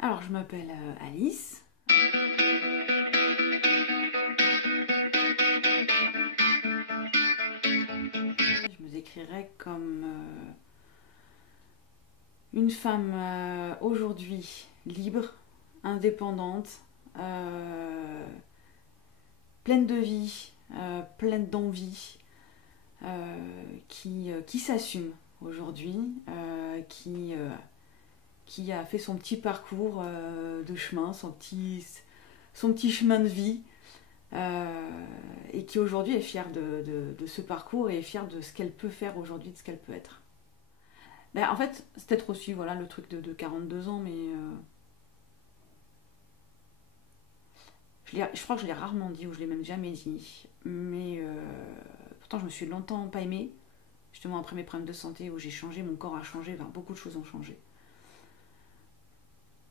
Alors, je m'appelle Alice. Je me décrirais comme une femme aujourd'hui libre, indépendante, pleine de vie, pleine d'envie, qui s'assume aujourd'hui, qui a fait son petit parcours de chemin, son petit chemin de vie, et qui aujourd'hui est fière de ce parcours et est fière de ce qu'elle peut faire aujourd'hui, de ce qu'elle peut être. Ben, en fait, c'est peut-être aussi voilà, le truc de 42 ans, mais je crois que je l'ai rarement dit ou je l'ai même jamais dit. Mais pourtant, je me suis longtemps pas aimée, justement après mes problèmes de santé où j'ai changé, mon corps a changé, enfin, beaucoup de choses ont changé.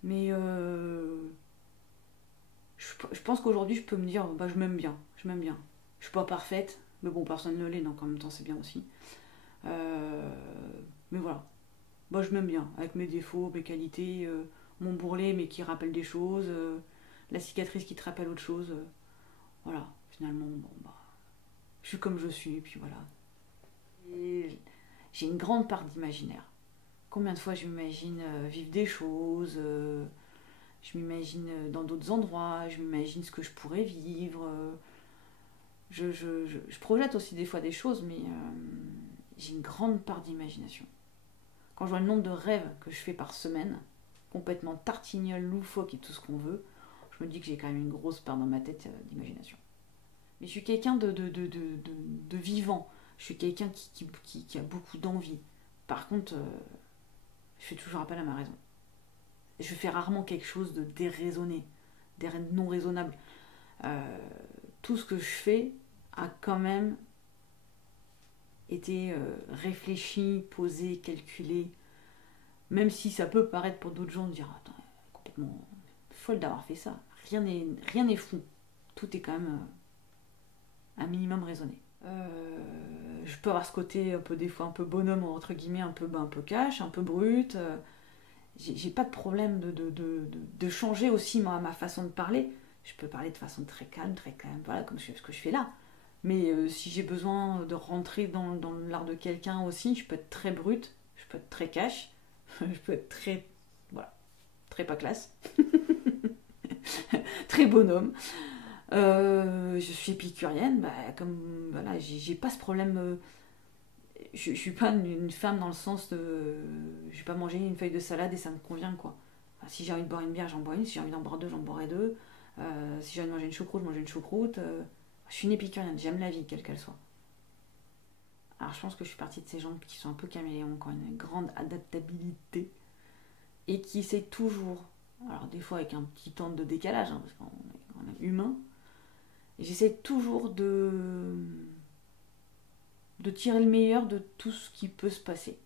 Mais je pense qu'aujourd'hui, je peux me dire, bah, je m'aime bien, je m'aime bien. Je suis pas parfaite, mais bon, personne ne l'est, donc en même temps, c'est bien aussi. Euh, mais voilà, bah, je m'aime bien, avec mes défauts, mes qualités, mon bourrelet, mais qui rappelle des choses, la cicatrice qui te rappelle autre chose. Voilà, finalement, bon, bah, je suis comme je suis, et puis voilà. Et j'ai une grande part d'imaginaire. Combien de fois je m'imagine vivre des choses, je m'imagine dans d'autres endroits, je m'imagine ce que je pourrais vivre. Je projette aussi des fois des choses, mais j'ai une grande part d'imagination. Quand je vois le nombre de rêves que je fais par semaine, complètement tartignol, loufoque et tout ce qu'on veut, je me dis que j'ai quand même une grosse part dans ma tête d'imagination. Mais je suis quelqu'un de vivant. Je suis quelqu'un qui a beaucoup d'envie. Par contre, je fais toujours appel à ma raison. Je fais rarement quelque chose de déraisonné, de non raisonnable. Euh, Tout ce que je fais a quand même été réfléchi, posé, calculé. Même si ça peut paraître pour d'autres gens de dire attends, complètement folle d'avoir fait ça. Rien n'est fou. Tout est quand même un minimum raisonné. Je peux avoir ce côté un peu des fois un peu bonhomme entre guillemets, un peu cash, un peu brut. J'ai pas de problème de changer aussi ma façon de parler. Je peux parler de façon très calme, voilà, comme ce que je fais là. Mais si j'ai besoin de rentrer dans l'art de quelqu'un aussi, je peux être très brute, je peux être très cash, je peux être très, voilà, très pas classe, très bonhomme. Je suis épicurienne, bah, comme voilà, j'ai pas ce problème. Je suis pas une femme dans le sens de. Je vais pas manger une feuille de salade et ça me convient quoi. Enfin, si j'ai envie de boire une bière, j'en bois une. Si j'ai envie d'en boire deux, j'en boirai deux. Si j'ai envie de manger une choucroute, je mange une choucroute. Je suis une épicurienne, j'aime la vie, quelle qu'elle soit. Alors je pense que je suis partie de ces gens qui sont un peu caméléons, qui ont une grande adaptabilité et qui essaient toujours, alors des fois avec un petit temps de décalage, hein, parce qu'on est humain, et j'essaie toujours de tirer le meilleur de tout ce qui peut se passer.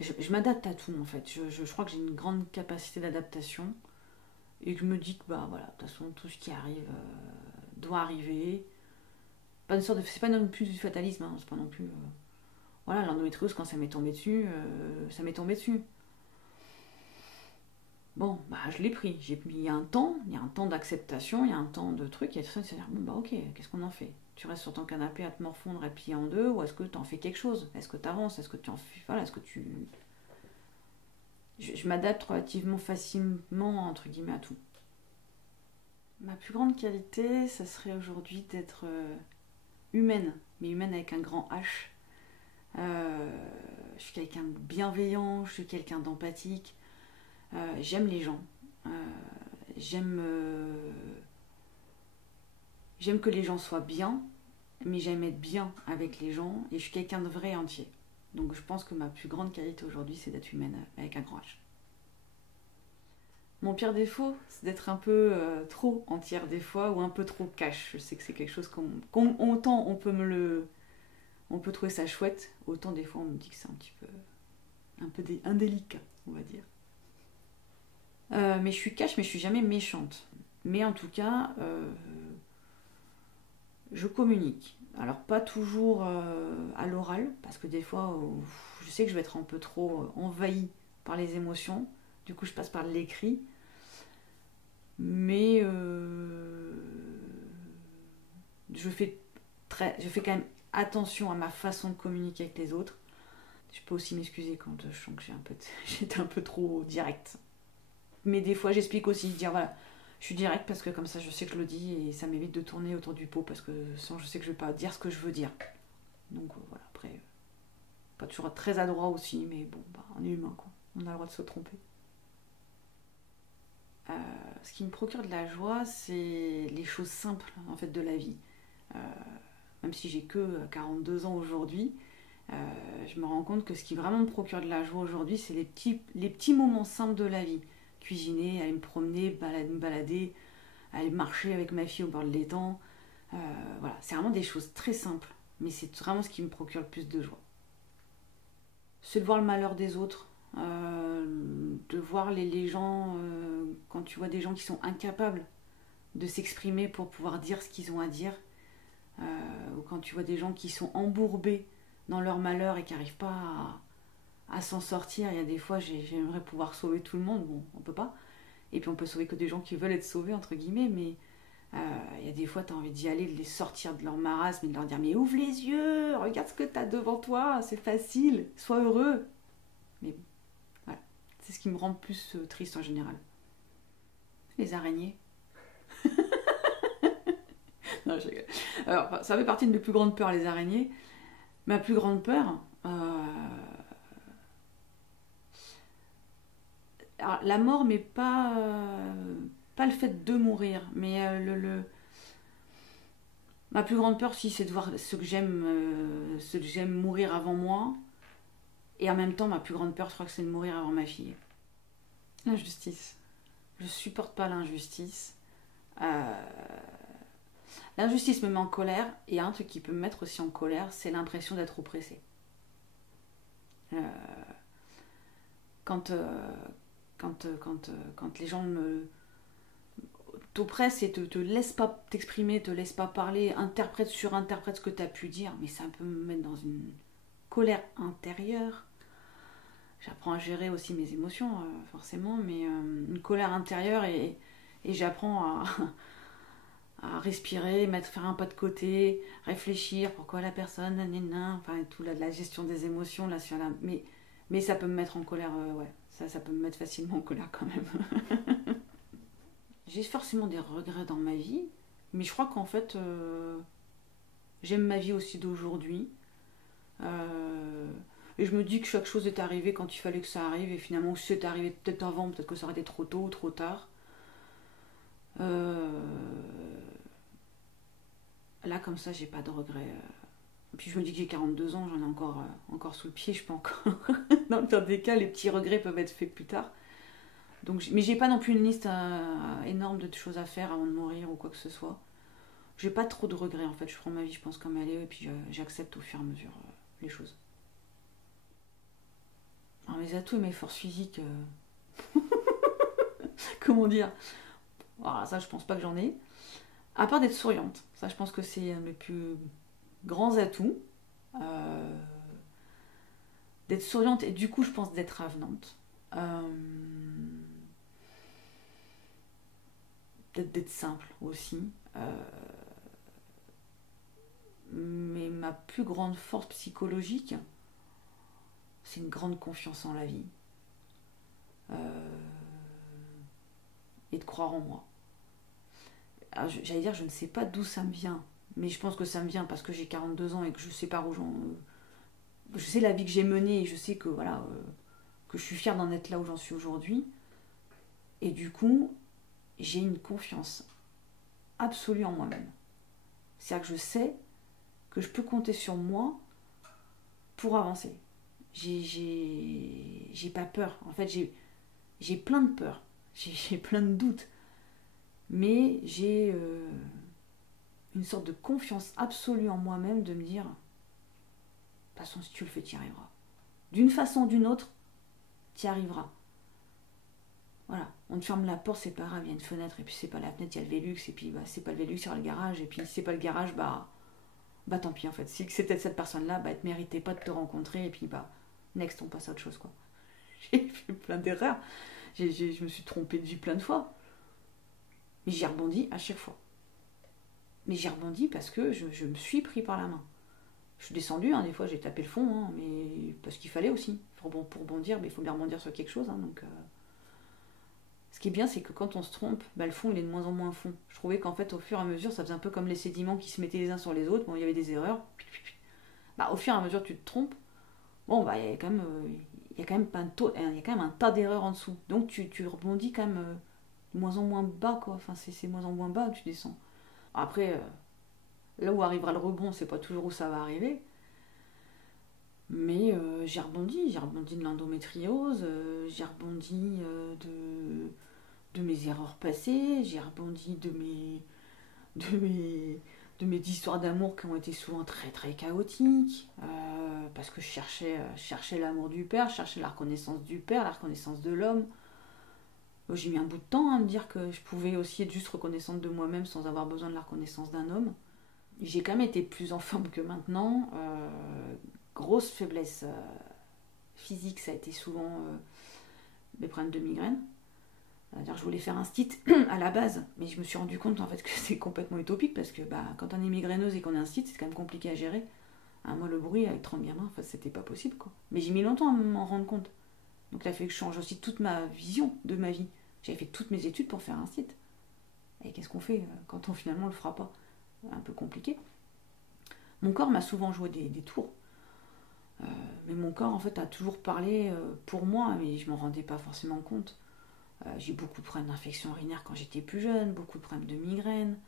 Je m'adapte à tout en fait. Je crois que j'ai une grande capacité d'adaptation et que je me dis que bah voilà, de toute façon tout ce qui arrive doit arriver. Pas une sorte de, c'est pas non plus du fatalisme, hein, c'est pas non plus. Voilà, l'endométriose quand ça m'est tombé dessus, ça m'est tombé dessus. Bon, bah je l'ai pris. Il y a un temps, il y a un temps d'acceptation, il y a un temps de truc, il y a tout ça, c'est à dire bon bah ok, qu'est-ce qu'on en fait? Tu restes sur ton canapé à te morfondre et plier en deux, ou est-ce que tu en fais quelque chose? Est-ce que tu avances? Est-ce que tu en fais. Voilà, est-ce que tu. Je m'adapte relativement facilement, entre guillemets, à tout. Ma plus grande qualité, ça serait aujourd'hui d'être humaine, mais humaine avec un grand H. Je suis quelqu'un de bienveillant, je suis quelqu'un d'empathique, j'aime les gens, euh, j'aime, j'aime que les gens soient bien, mais j'aime être bien avec les gens et je suis quelqu'un de vrai et entier. Donc je pense que ma plus grande qualité aujourd'hui, c'est d'être humaine avec un grand H. Mon pire défaut, c'est d'être un peu trop entière des fois ou un peu trop cash. Je sais que c'est quelque chose autant on peut trouver ça chouette, autant des fois on me dit que c'est un petit peu, indélicat, on va dire. Mais je suis cash, mais je suis jamais méchante. Mais en tout cas, je communique. Alors pas toujours à l'oral, parce que des fois, je sais que je vais être un peu trop envahie par les émotions. Du coup, je passe par l'écrit. Mais je fais quand même attention à ma façon de communiquer avec les autres. Je peux aussi m'excuser quand je sens que j'étais un peu trop directe. Mais des fois, j'explique aussi, dire voilà, je suis directe parce que comme ça, je sais que je le dis et ça m'évite de tourner autour du pot parce que sinon, je sais que je vais pas dire ce que je veux dire. Donc voilà, après, pas toujours très adroit aussi, mais bon, on est humain, quoi. On a le droit de se tromper. Ce qui me procure de la joie, c'est les choses simples en fait de la vie. Même si j'ai que 42 ans aujourd'hui, je me rends compte que ce qui vraiment me procure de la joie aujourd'hui, c'est les petits moments simples de la vie. Cuisiner, aller me promener, me balader, aller marcher avec ma fille au bord de l'étang. Voilà, c'est vraiment des choses très simples, mais c'est vraiment ce qui me procure le plus de joie. C'est de voir le malheur des autres, de voir les gens, quand tu vois des gens qui sont incapables de s'exprimer pour pouvoir dire ce qu'ils ont à dire, ou quand tu vois des gens qui sont embourbés dans leur malheur et qui n'arrivent pas à s'en sortir. Il y a des fois, j'aimerais pouvoir sauver tout le monde, bon, on peut pas. Et puis on peut sauver que des gens qui veulent être sauvés, entre guillemets, mais il y a des fois, tu as envie d'y aller, de les sortir de leur marasme et de leur dire mais ouvre les yeux, regarde ce que tu as devant toi, c'est facile, sois heureux. Mais bon, voilà, c'est ce qui me rend plus triste en général. Les araignées. Non, je rigole. Alors, ça fait partie de mes plus grandes peurs, les araignées. Ma plus grande peur, alors, la mort, mais pas le fait de mourir, mais ma plus grande peur, si, c'est de voir ceux que j'aime mourir avant moi. Et en même temps, ma plus grande peur, je crois que c'est de mourir avant ma fille. L'injustice. Je supporte pas l'injustice. L'injustice me met en colère, et un truc qui peut me mettre aussi en colère, c'est l'impression d'être oppressé. Quand les gens t'oppressent et te laissent pas t'exprimer, te laissent pas parler, surinterprètent ce que tu as pu dire, mais ça peut me mettre dans une colère intérieure. J'apprends à gérer aussi mes émotions, forcément, mais une colère intérieure et j'apprends à respirer, faire un pas de côté, réfléchir pourquoi la personne, enfin tout la gestion des émotions là sur la, mais ça peut me mettre en colère, ouais, ça peut me mettre facilement en colère quand même. J'ai forcément des regrets dans ma vie, mais je crois qu'en fait j'aime ma vie aussi d'aujourd'hui. Et je me dis que chaque chose est arrivée quand il fallait que ça arrive, et finalement si c'est arrivé peut-être avant, peut-être que ça aurait été trop tôt ou trop tard. Là comme ça j'ai pas de regrets. Puis je me dis que j'ai 42 ans, j'en ai encore sous le pied, je peux encore. Dans le pire des cas, les petits regrets peuvent être faits plus tard. Donc, mais j'ai pas non plus une liste énorme de choses à faire avant de mourir ou quoi que ce soit. J'ai pas trop de regrets en fait, je prends ma vie je pense comme elle est et puis j'accepte au fur et à mesure les choses. Alors, mes atouts et mes forces physiques, comment dire, voilà, ça je pense pas que j'en ai. À part d'être souriante, ça je pense que c'est un de mes plus grands atouts. D'être souriante et du coup je pense d'être avenante. D'être simple aussi. Mais ma plus grande force psychologique, c'est une grande confiance en la vie. Et de croire en moi. Alors, j'allais dire, je ne sais pas d'où ça me vient, mais je pense que ça me vient parce que j'ai 42 ans et que je sais par où je sais la vie que j'ai menée et je sais que voilà que je suis fière d'en être là où j'en suis aujourd'hui. Et du coup, j'ai une confiance absolue en moi-même. C'est-à-dire que je sais que je peux compter sur moi pour avancer. J'ai pas peur. En fait, j'ai plein de peur. J'ai plein de doutes. Mais j'ai une sorte de confiance absolue en moi-même de me dire de toute façon, si tu le fais, tu y arriveras. D'une façon ou d'une autre, tu y arriveras. Voilà, on te ferme la porte, c'est pas grave, il y a une fenêtre, et puis c'est pas la fenêtre, il y a le Velux, et puis c'est pas le Velux, il y aura le garage, et puis si c'est pas le garage, tant pis en fait. Si c'est peut-être cette personne-là, elle te méritait pas de te rencontrer, et puis next, on passe à autre chose quoi. J'ai fait plein d'erreurs. Je me suis trompée de vie plein de fois. Mais j'ai rebondi à chaque fois. Mais j'ai rebondi parce que je me suis pris par la main. Je suis descendue, hein, des fois j'ai tapé le fond, hein, mais parce qu'il fallait aussi. Pour rebondir, il faut bien rebondir sur quelque chose. Hein, donc, ce qui est bien, c'est que quand on se trompe, le fond il est de moins en moins fond. Je trouvais qu'en fait, au fur et à mesure, ça faisait un peu comme les sédiments qui se mettaient les uns sur les autres. Bon, il y avait des erreurs. Au fur et à mesure, tu te trompes. Bon, il y a quand même un tas d'erreurs en dessous. Donc tu rebondis quand même de moins en moins bas, quoi. Enfin, c'est de moins en moins bas que tu descends. Après, là où arrivera le rebond, c'est pas toujours où ça va arriver. Mais j'ai rebondi de l'endométriose, j'ai rebondi de mes erreurs passées, j'ai rebondi de mes histoires d'amour qui ont été souvent très très chaotiques, parce que je cherchais l'amour du père, je cherchais la reconnaissance du père, la reconnaissance de l'homme. J'ai mis un bout de temps à me dire que je pouvais aussi être juste reconnaissante de moi-même sans avoir besoin de la reconnaissance d'un homme. J'ai quand même été plus en forme que maintenant. Grosse faiblesse physique, ça a été souvent mes problèmes de migraine. Je voulais faire un stit à la base, mais je me suis rendu compte en fait que c'est complètement utopique parce que quand on est migraineuse et qu'on a un stit, c'est quand même compliqué à gérer. Moi, le bruit avec 30 gamins, c'était pas possible, quoi. Mais j'ai mis longtemps à m'en rendre compte. Donc, il a fallu que je change aussi toute ma vision de ma vie. J'avais fait toutes mes études pour faire un stit. Et qu'est-ce qu'on fait quand on finalement le fera pas? Un peu compliqué. Mon corps m'a souvent joué des tours. Mais mon corps, en fait, a toujours parlé pour moi, mais je m'en rendais pas forcément compte. J'ai beaucoup de problèmes d'infection urinaire quand j'étais plus jeune, beaucoup de problèmes de migraine,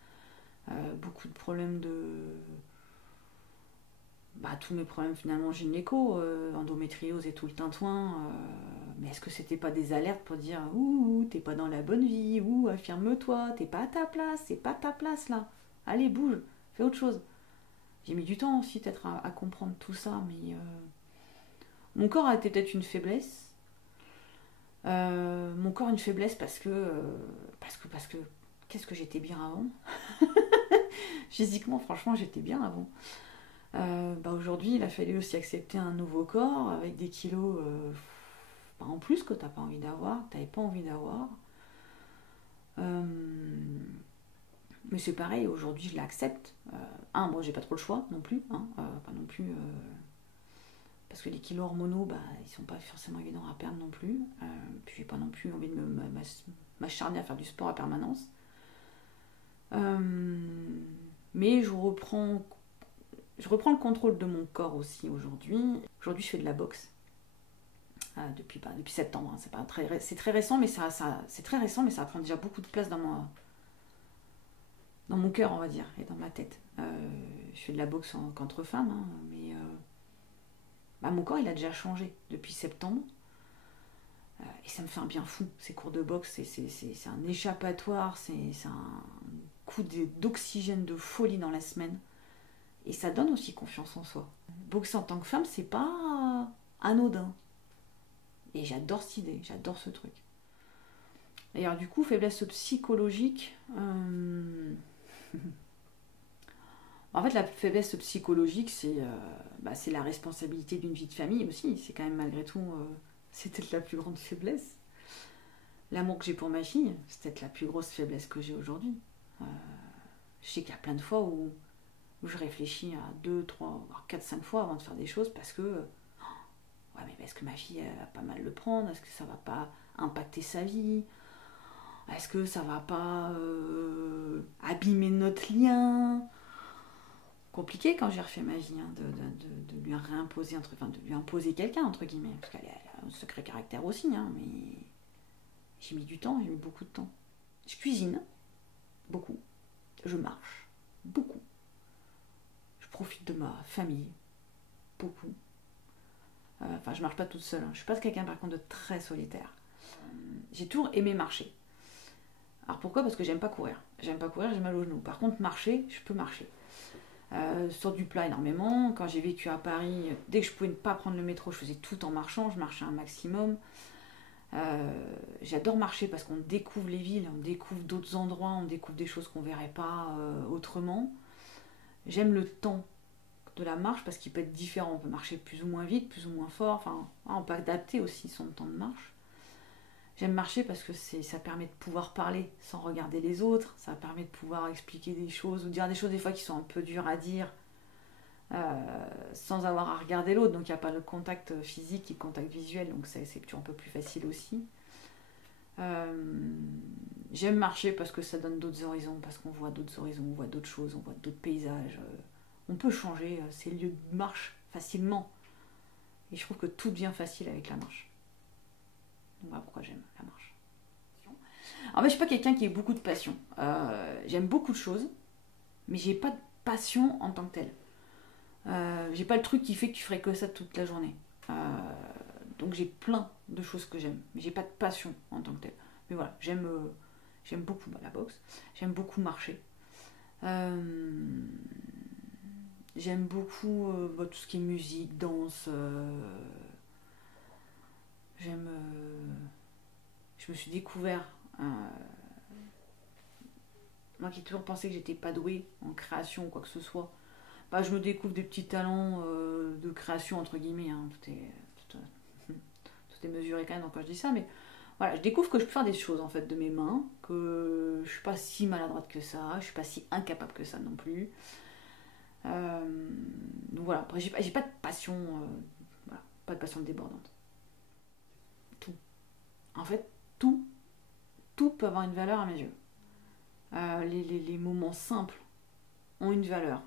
beaucoup de problèmes de... tous mes problèmes finalement gynéco, endométriose et tout le tintouin. Mais est-ce que c'était pas des alertes pour dire « Ouh, t'es pas dans la bonne vie, ouh, affirme-toi, t'es pas à ta place, c'est pas ta place là. Allez, bouge, fais autre chose. » J'ai mis du temps aussi peut-être à comprendre tout ça, mais mon corps a été peut-être une faiblesse. Mon corps une faiblesse parce que qu'est-ce que j'étais bien avant. Physiquement, franchement, j'étais bien avant. Aujourd'hui, il a fallu aussi accepter un nouveau corps avec des kilos en plus que t'as pas envie d'avoir, que t'avais pas envie d'avoir. Mais c'est pareil, aujourd'hui je l'accepte. Bon, j'ai pas trop le choix non plus, pas non plus. Parce que les kilos hormonaux, ils sont pas forcément évidents à perdre non plus. Puis j'ai pas non plus envie de m'acharner à faire du sport à permanence. Mais je reprends le contrôle de mon corps aussi aujourd'hui. Aujourd'hui, je fais de la boxe. Depuis septembre. C'est très récent, mais c'est très récent, mais ça prend déjà beaucoup de place dans mon cœur, on va dire, et dans ma tête. Je fais de la boxe qu'entre femmes, mais mon corps, il a déjà changé depuis septembre. Et ça me fait un bien fou, ces cours de boxe. C'est un échappatoire, c'est un coup d'oxygène de folie dans la semaine. Et ça donne aussi confiance en soi. Boxer en tant que femme, c'est pas anodin. Et j'adore cette idée, j'adore ce truc. D'ailleurs, du coup, faiblesse psychologique. En fait, la faiblesse psychologique, c'est la responsabilité d'une vie de famille aussi. C'est quand même malgré tout, c'est peut-être la plus grande faiblesse. L'amour que j'ai pour ma fille, c'est peut-être la plus grosse faiblesse que j'ai aujourd'hui. Je sais qu'il y a plein de fois où je réfléchis à 2, 3, voire 4, 5 fois avant de faire des choses parce que mais est-ce que ma fille elle va pas mal le prendre? Est-ce que ça va pas impacter sa vie? Est-ce que ça va pas abîmer notre lien? Compliqué quand j'ai refait ma vie, de lui réimposer, de lui imposer quelqu'un, entre guillemets, parce qu'elle a un sacré caractère aussi, mais j'ai mis du temps, j'ai mis beaucoup de temps. Je cuisine, beaucoup. Je marche, beaucoup. Je profite de ma famille, beaucoup. Je marche pas toute seule. Je suis pas quelqu'un par contre de très solitaire. J'ai toujours aimé marcher. Alors pourquoi? Parce que j'aime pas courir. J'aime pas courir, j'ai mal aux genoux. Par contre, marcher, je peux marcher. Sur du plat énormément. Quand j'ai vécu à Paris, dès que je pouvais ne pas prendre le métro, je faisais tout en marchant. Je marchais un maximum. J'adore marcher parce qu'on découvre les villes, on découvre d'autres endroits, on découvre des choses qu'on verrait pas autrement. J'aime le temps de la marche parce qu'il peut être différent. On peut marcher plus ou moins vite, plus ou moins fort. On peut adapter aussi son temps de marche. J'aime marcher parce que ça permet de pouvoir parler sans regarder les autres, ça permet de pouvoir expliquer des choses ou dire des choses des fois qui sont un peu dures à dire sans avoir à regarder l'autre. Donc il n'y a pas le contact physique et le contact visuel, donc c'est un peu plus facile aussi. J'aime marcher parce que ça donne d'autres horizons, parce qu'on voit d'autres horizons, on voit d'autres choses, on voit d'autres paysages. On peut changer ses lieux de marche facilement. Et je trouve que tout devient facile avec la marche. Donc voilà pourquoi j'aime la marche. Alors moi je suis pas quelqu'un qui ait beaucoup de passion. J'aime beaucoup de choses, mais j'ai pas de passion en tant que telle. J'ai pas le truc qui fait que tu ferais que ça toute la journée. Donc j'ai plein de choses que j'aime, mais j'ai pas de passion en tant que telle. Mais voilà, j'aime beaucoup la boxe, j'aime beaucoup marcher. J'aime beaucoup tout ce qui est musique, danse. J'aime. Je me suis découvert. Moi qui ai toujours pensé que j'étais pas douée en création ou quoi que ce soit, bah, je me découvre des petits talents de création entre guillemets. Hein. Tout est mesuré quand même quand je dis ça, mais voilà, je découvre que je peux faire des choses en fait de mes mains, que je suis pas si maladroite que ça, je suis pas si incapable que ça non plus. Donc voilà, après j'ai pas de passion, voilà, pas de passion débordante. Tout. En fait, tout peut avoir une valeur à mes yeux. Les moments simples ont une valeur.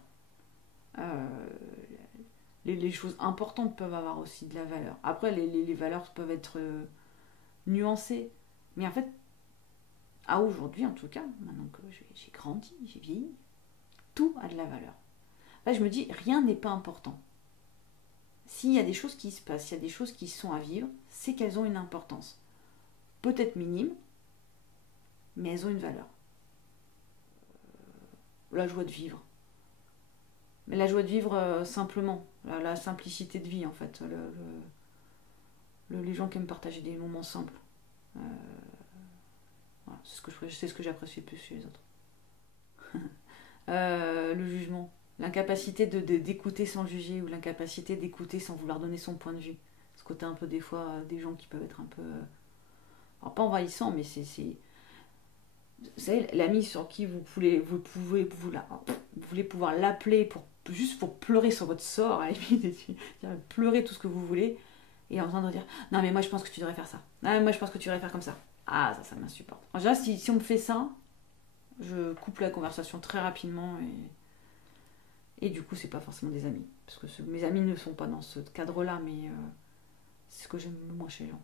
Les choses importantes peuvent avoir aussi de la valeur. Après, les valeurs peuvent être nuancées. Mais en fait, à aujourd'hui en tout cas, maintenant que j'ai grandi, j'ai vieilli, tout a de la valeur. Là, je me dis, rien n'est pas important. S'il y a des choses qui se passent, s'il y a des choses qui sont à vivre, c'est qu'elles ont une importance. Peut-être minime, mais elles ont une valeur. La joie de vivre. Mais la joie de vivre simplement. La simplicité de vie, en fait. Les gens qui aiment partager des moments simples. Voilà, c'est ce que j'apprécie le plus chez les autres. Le jugement. L'incapacité d'écouter sans juger ou l'incapacité d'écouter sans vouloir donner son point de vue. Ce côté un peu des fois des gens qui peuvent être un peu... alors pas envahissant, mais c'est... Vous savez, l'ami sur qui vous voulez pouvoir l'appeler juste pour pleurer sur votre sort, à la limite, pleurer tout ce que vous voulez, et en train de dire non mais moi je pense que tu devrais faire ça, non mais moi je pense que tu devrais faire comme ça. Ah ça m'insupporte. En général si on me fait ça, je coupe la conversation très rapidement et du coup c'est pas forcément des amis. Parce que mes amis ne sont pas dans ce cadre-là, mais c'est ce que j'aime le moins chez les gens.